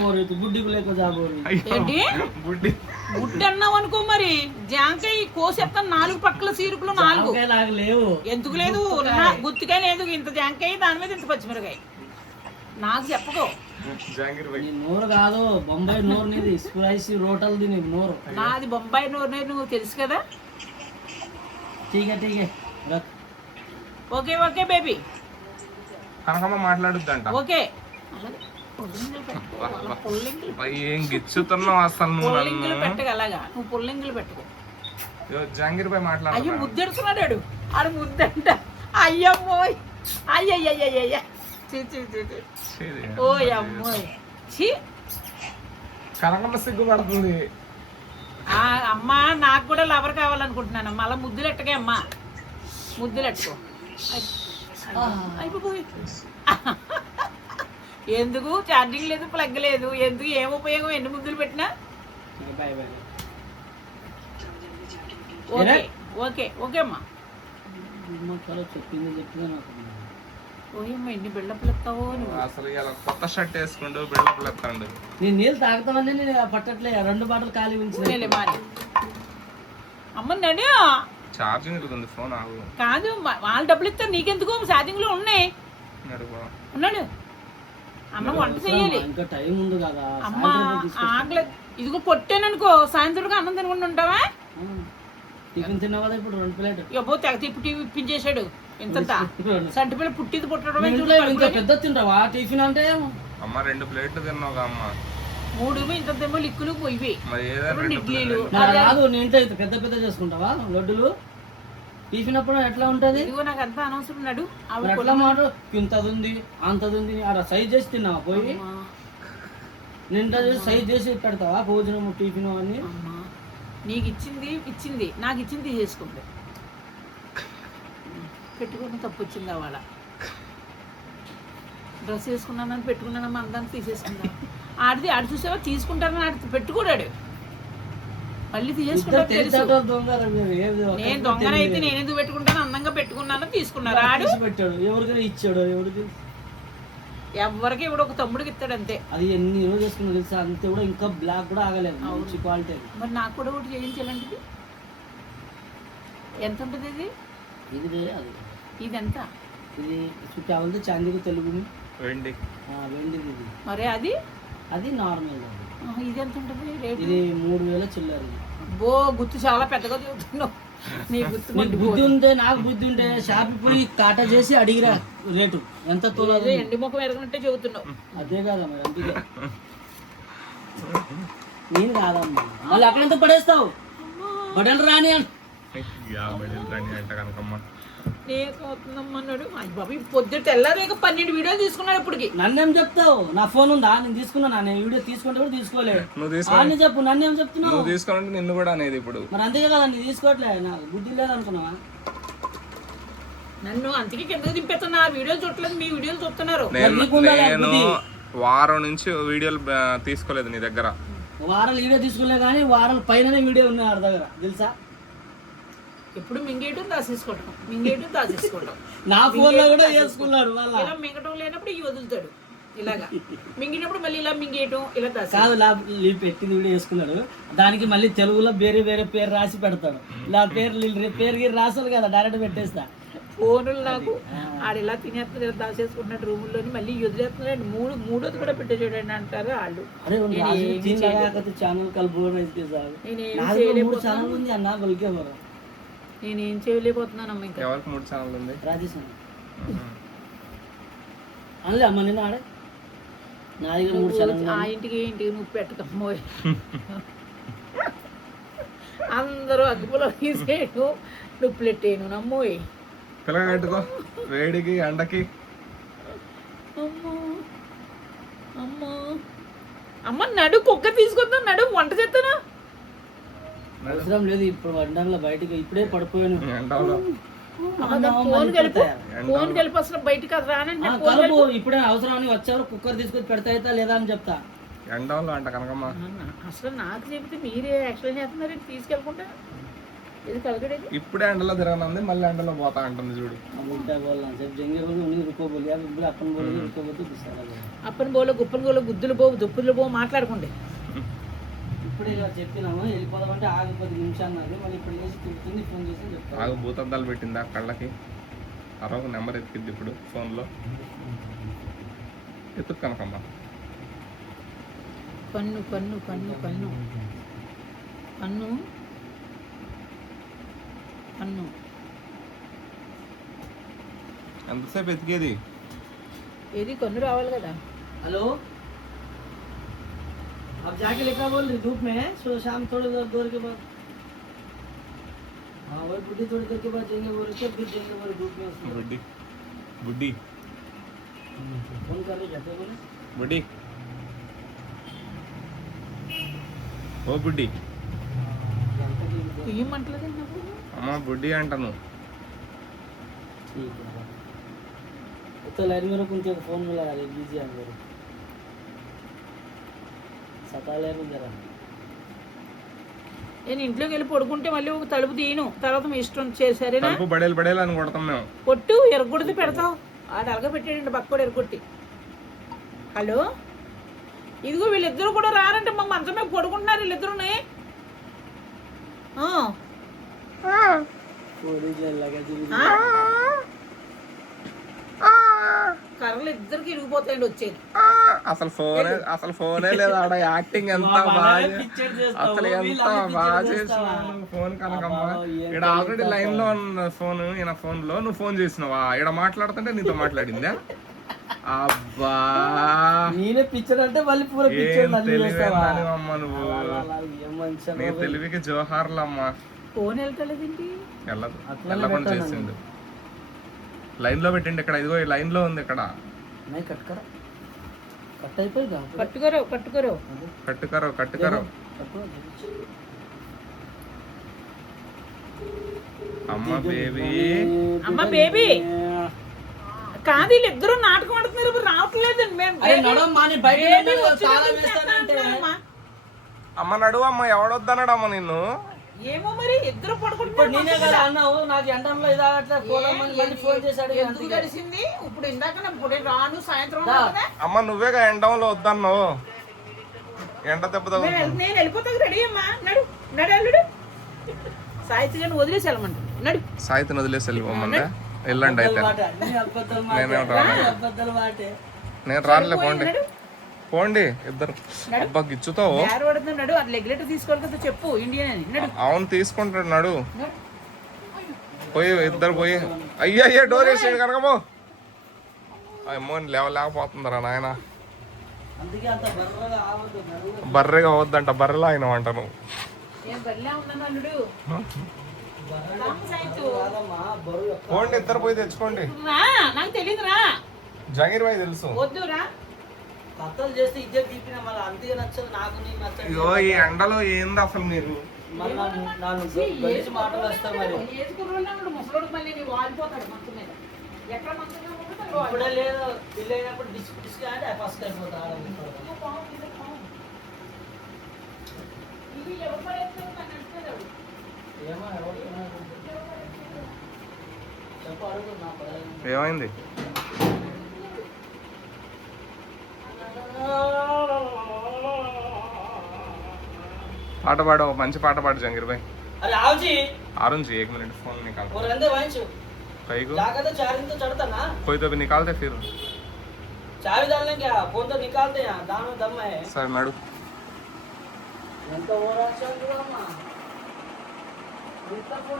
పోరు గుడ్డి లేక జాబోరు ఏంటి గుడ్డి అన్నావు అనుకో మరి జాంకాయ కోసేస్తాను 4 పక్కల సీరుకులు 4 లేవు ఎందుకు లేదు గుత్తికాయ లేదు ఇంత జాంకాయ దాని మీద ఇంత పచ్చిమిరకాయ నాకు చెప్పకో నోరు కాదు బొంబాయి నోరు నీది స్పైసీ రోటల్ ది నోరు నాది బొంబాయి నోరు నువ్వు తెలుసు కదా ఠీకే ఓకే ఓకే బేబీ కనకమ్మ మాట్లాడుద్దంట ఓకే ఏం గిచ్చుతున్నావు అసలు పుల్లింగులు పెట్టగా అలాగా నువ్వు పుల్లింగులు పెట్టుకో జాంగీర్ పై మాట్లాడు అయ్యో ముద్దెడుతున్నాడు ఆడు ముద్దంట అయ్యమ్మోయ్ అయ్యయ్యయ్యయ్య ఓ అమ్మోయ్ ఛీ కనకమ్మ సిగ్గుపడుతుంది అమ్మ నాకు కూడా లవర్ కావాలనుకుంటున్నాను మళ్ళీ ముద్దులెట్టకే అమ్మా ముద్దులెట్టుకో అయిపోయి ఎందుకు ఛార్జింగ్ లేదు ప్లగ్ లేదు ఎందుకు ఏం ఉపయోగం ఎన్ని ముద్దులు పెట్టినా ఓకే ఓకే ఓకే అమ్మా ఓయమ్మ ఎన్ని బిళ్ళప్పులు ఎత్తావో అసలు ఇలా కొత్త షర్ట్ వేసుకుంటూ బిల్డప్లు ఎత్తాండు నేను నీళ్ళు తాగుతామని నేను పట్టట్లే 2 బాటలు ఖాళీ ఉంచి మారి అమ్మ నడు ఛార్జింగ్ ఉంది ఫోన్ ఆగు కాదు వాళ్ళు డబ్బులు ఇస్తారు నీకెందుకు ఛార్జింగ్ లో ఉన్నాయి ఉన్నాడు అమ్మ వంట చెయ్యాలి ఇంకా టైం ఉంది కదా అమ్మ ఆకలి ఇదిగో పొట్టాననుకో సాయంత్రం అన్నం తినకుండా ఉంటావా టిఫిన్ తిన్నావు కదా ఇప్పుడు 2 ప్లేట్ ఎబ్బో తెగ తిప్పి టీవీ ఇప్పించేశాడు ఇంత సంటి పిల్ల పుట్టిది పుట్టడం పెద్ద తింటావా టిఫిన్ అంటే అమ్మ 2 ప్లేట్లు తిన్నావుగా అమ్మ 3 ఇంతేమో లిక్కులు పోయివి మరి ఏదైనా ఇడ్లీలు కాదు నేను పెద్ద చేసుకుంటావా లడ్డులు టిఫిన్ అప్పుడు ఎట్లా ఉంటది ఇదిగో నాకు అంత అనవసరం నాడు ఎట్లా మాట ఇంతది ఉంది అంతది ఉంది అలా సైజ్ చేసి తిన్నావా పోయి నింట చేసి సైజ్ చేసి పెడతావా భోజనం టిఫిన్ అన్ని నీకు ఇచ్చింది నాకు ఇచ్చింది తీసేసుకుంది పెట్టుకుని తప్పు వచ్చింది వాళ్ళ డ్రెస్ వేసుకున్నానని పెట్టుకున్నానమ్మా అందాన్ని తీసేసుకుందా ఆడు చూసావా తీసుకుంటానని ఆడి పెట్టుకోడాడు మళ్ళీ తీసేసుకుంటాడు నేను దొంగనైతే నేను ఎందుకు పెట్టుకుంటాను అందంగా పెట్టుకున్నాను తీసుకున్నారు ఆడు పెట్టాడు ఎవరికైనా ఇచ్చాడు ఎవరికి ఇప్పుడు ఒక తమ్ముడికి ఇస్తాడు అంతే అది ఎన్ని రోజులు చేసుకున్నా తెలుసా అంతే కూడా ఇంకా బ్లాక్ కూడా ఆగలేదు మంచి క్వాలిటీ మరి నాకు కూడా ఒకటి చేయించాలంటే ఎంత ఉంటుంది ఇది ఇది వేరే అది ఇది ఎంత ఇది చుట్టాలంటే చాందీకు తెలుగు వెండిది ఇది మరి అది నార్మల్ ఇది ఎంత ఉంటుంది రేట్ ఇది 3000 చిల్లర బో గుర్తు చాలా పెద్దగా చెబుతున్నావు నీ గుర్తు బుద్ధి ఉంటే నాకు బుద్ధి ఉంటే షాప్ పోయి కాటా చేసి అడిగిరా రేటు ఎంత తోలేదు ఎండి ముఖం ఎరగనట్టే చెబుతున్నావు అదే కదా మరి అందుకే నేను కాదమ్మా మళ్ళీ అక్కడంతా పడేస్తావు బడలు రాని నేర్చుకుంటున్నామన్నాడు బాబు పొద్దు తెల్లారేక 12 వీడియోలు తీసుకున్నాడు ఇప్పటికి నన్నేం చెప్తావు నా ఫోన్ ఉందా నేను తీసుకున్నా నేను వీడియో తీసుకుంటే కూడా తీసుకోలేదు చెప్పు నన్నేం చెప్తున్నావు తీసుకుంటే నిన్ను కూడా అనేది ఇప్పుడు మరి అంతే కదా నీ తీసుకోవట్లే నాకు బుద్ధి లేదు అనుకున్నావా నన్ను అంతకి కిందకి దింపేస్తున్నా వీడియోలు చూడలేదు మీ వీడియోలు చూస్తున్నారు నేను వారం నుంచి వీడియోలు తీసుకోలేదు నీ దగ్గర వారాలు వీడియో తీసుకున్నా కానీ వారాల పైననే వీడియో ఉన్నాయి ఆడ దగ్గర తెలుసా ఎప్పుడు మింగేయటం దాచేసుకోవటం నా ఫోన్ లో కూడా చేసుకున్నాడు ఇలా మింగటం లేనప్పుడు ఇవి వదులుతాడు ఇలాగా మింగినప్పుడు మళ్ళీ ఇలా మింగేయటం ఇలా కాదు పెట్టింది వీడియో వేసుకున్నాడు దానికి మళ్ళీ తెలుగులో వేరే పేరు రాసి పెడతాడు ఇలా పేరు రాసాడు కదా డైరెక్ట్ పెట్టేస్తా ఫోనులు నాకు ఆడు ఇలా తినేస్తున్నారు దాచేసుకుంటున్నాడు రూముల్లోని మళ్ళీ వదిలేస్తున్నాడు మూడోది కూడా పెట్టేసాడండి అంటారు వాళ్ళు ఛానల్ కలుపు నేనేం చేయలేకపోతున్నాను అమ్మ ఇంకా ఎవరికి 3 ఛానల్ ఉంది రాజేష్ అనలే అమ్మ నేను ఆడే నా దగ్గర 3 ఛానల్ ఆ ఇంటికి నువ్వు పెట్టకమ్మో అందరూ అగ్గులో తీసేయను నువ్వు ప్లెట్టేను నమ్మోయ్ పిల్లగా పెట్టుకో వేడికి ఎండకి అమ్మ నడు కుక్క తీసుకొద్దాం నడు వంట చేస్తానా అవసరం లేదు ఇప్పుడు వంటంలో బయటకి ఇప్పుడే పడిపోయాను ఫోన్ కలిపి అసలు బయటకి రానండి ఇప్పుడే అవసరం అని వచ్చారు కుక్కర్ తీసుకొచ్చి పెడతా లేదా అని చెప్తా ఎండలో అంట కనకమ్మ అసలు నాకు చెప్తే మీరే ఎక్స్ప్లెయిన్ చేస్తున్నారు తీసుకెళ్ళకుండా ఇది కలగడేది ఇప్పుడే ఎండలో తిరగనుంది, మళ్ళీ ఎండలో పోతా అంటుంది చూడు. अब उल्टा बोलना जब जंगे बोले उन्हीं रुको बोलिए अब बोले अपन बोले रुको बोलते गुस्सा लगे అప్పని బోలో గుప్పని బోలో గుద్దులు పోవు దుప్పులు పోవు మాట్లాడుకోండి. ఇప్పుడు ఇలా చెప్పినాము వెళ్ళిపోదామంటే ఆగి 10 నిమిషాలు అన్నది మళ్ళీ ఇప్పుడు చేసి తిరుగుతుంది ఫోన్ చేసి చెప్తాను ఆగు భూతద్దాలు పెట్టిందా కళ్ళకి, అరొక నెంబర్ ఎత్తికిద్ది ఇప్పుడు ఫోన్లో. ఎత్తు కనకమ్మ. కన్ను కన్ను కన్ను కన్ను కన్ను కన్ను ఎంతసేపు ఎతికేది? ఏది కన్ను రావాలి కదా. हेलो अब जाके लिखा बोल रही धूप में है सो शाम थोड़ी देर के बाद हाँ वही बुढ़ी थोड़ी देर के बाद जाएंगे बोल रहे फिर जाएंगे बोले धूप में उसमें బుడ్డి బుడ్డి फोन कर रहे जाते बोले బుడ్డి ఓ బుడ్డి. ఏమంటలేదు నాకు. అమ్మ బుడ్డి అంటాను. ठीक है तो लाइन में रुक उनके फोन में लगा रहे बिजी है मेरे सता ले जरा నేను ఇంట్లోకి వెళ్ళి పడుకుంటే మళ్ళీ ఒక తలుపు తీయను, తర్వాత మీ ఇష్టం చేశారేనా. తలుపు బడేలు బడేలు అని కొడతాం మేము. కొట్టు ఎరగొడితే పెడతావు. ఆడ అలగ పెట్టాడండి పక్కడు ఎరగొట్టి. హలో ఇదిగో వీళ్ళిద్దరు కూడా రారంటే మా మంచం మీద పడుకుంటున్నారు వీళ్ళిద్దరుని. लगा जी కర్రలు ఇద్దరికి ఇరిగిపోతాయండి వచ్చేది. అసలు ఫోనే లేదు ఆడ. యాక్టింగ్ ఎంత బాగా, అసలు ఎంత బాగా చేసినావు ఫోన్ కనకమ్మ. ఇక్కడ ఆల్రెడీ లైన్ లో ఉన్న ఫోన్, ఈయన ఫోన్ లో నువ్వు ఫోన్ చేసినావా? ఇక్కడ మాట్లాడుతుంటే నీతో మాట్లాడిందా? అబ్బా నేనే పిక్చర్ అంటే మళ్ళీ పూర ఏం పిక్చర్ మళ్ళీ చేస్తావా తెలివైన నువ్వు. ఏం మనిషి నీ తెలివికి జోహార్లమ్మా. ఫోన్ వెళ్తలేదేంటి? వెళ్ళకుండా చేసిండు. లైన్ లో పెట్టిండు ఇక్కడ. ఇదిగో లైన్ లో ఉంది ఇక్కడ. नहीं कट करा कट అయిపోయిందా కట్టుకోరో కట్టుకోరో కట్టుకరో. అమ్మ బేబీ అమ్మ బేబీ కాదు వీళ్ళిద్దరూ నాటకం ఆడుతున్నారు, ఇప్పుడు రావట్లేదు. అరే నడవ మాని బయట నిలబడి తాళం వేస్తానంటే అమ్మ నడువు అమ్మ. ఎవడొద్దన్నాడు అమ్మ నిన్ను? ఏమో మరి ఇద్దరు ఇప్పుడు పడుకుంటున్నారు. నేనే కదా అన్నావు నాకు ఎండలో ఇదాగట్లే పోదామని మళ్ళీ ఫోన్ చేశాడు ఎందుకు కలిసింది ఇప్పుడు? ఇందాక ఇప్పుడు రాను సాయంత్రం ఉన్నా కదా. అమ్మ నువ్వేగా ఎండంలో వద్దన్నావు. ఎండ దెబ్బ తగులుతుంది. నేను వెళ్ళిపోతాకు రెడీ అమ్మా. నడు నడు అల్లుడు. సాయితీ గారిని వదిలేసి వెళ్ళమంట. నడు. సాయితను వదిలేసి వెళ్ళిపోమంటే వెళ్ళండి అయితే. నేనేం రాను. అబద్ధాలు మాటే నేను రానులే. పోండి పోండి ఇద్దరు. అబ్బా గిచ్చుతావు. యారు పడుతుంది. నడు. అది రెగ్యులేటర్ తీసుకోవాలి కదా చెప్పు ఇండియన్ అని. నడు. అవును తీసుకుంటాడు. నడు పోయి ఇద్దరు పోయి. అయ్యయ్యే డోర్ వేసాడు కనకమో. అమ్మో లేవలేకపోతుందరా నాయన. అందుకే అంత బర్రగా ఆవద్దు బర్రెగా అవద్దంట. బర్రెలా ఆయన అంట నువ్వు. నేను బరిలా ఉన్నాను అల్లుడు. కాదమ్మా బరువు పోండి ఇద్దరు పోయి తెచ్చుకోండి. రా నాకు తెలియదు. రా జగీర్ భాయ్ తెలుసు. వద్దు రా. కథలు చేస్తే ఇద్దరు తీపిన మళ్ళీ అంతే నచ్చదు నాకు నీకు నచ్చదు ఇగో ఈ ఎండలో ఏంది అసలు మీరు? మళ్ళీ నన్ను గడిచి మాటలు వస్తాయి మరి ఏసుకున్నాడు ముసలోడు మళ్ళీ నీ వాలిపోతాడు మంచం మీద. ఎక్కడ మంచం మీద ఉంటుందో వాడు. ఇప్పుడే లేదు పిల్ల అయినప్పుడు డిస్క్ డిస్క్ అంటే ఫస్ట్ అయిపోతాడు ఇది ఎవరు పడేస్తారు నాకు నచ్చలేదు. ఏమో ఎవరు చెప్పు అడుగు నా పడాలి ఏమైంది? పాట పాడు. మంచి పాట పాడు జంగీర్ భాయ్. अरे आओ जी आरुण जी 1 मिनट फोन निकाल. और अंदर वाइंचो कहीं को जाकर तो चार्जिंग तो चढ़ता ना कोई तो भी निकालते फिर. चाबी डालने क्या फोन तो निकालते हैं दाम में दम है सर नाडू ఎంత ఓరాచం చూడమ్మా ఇంత ఫోన్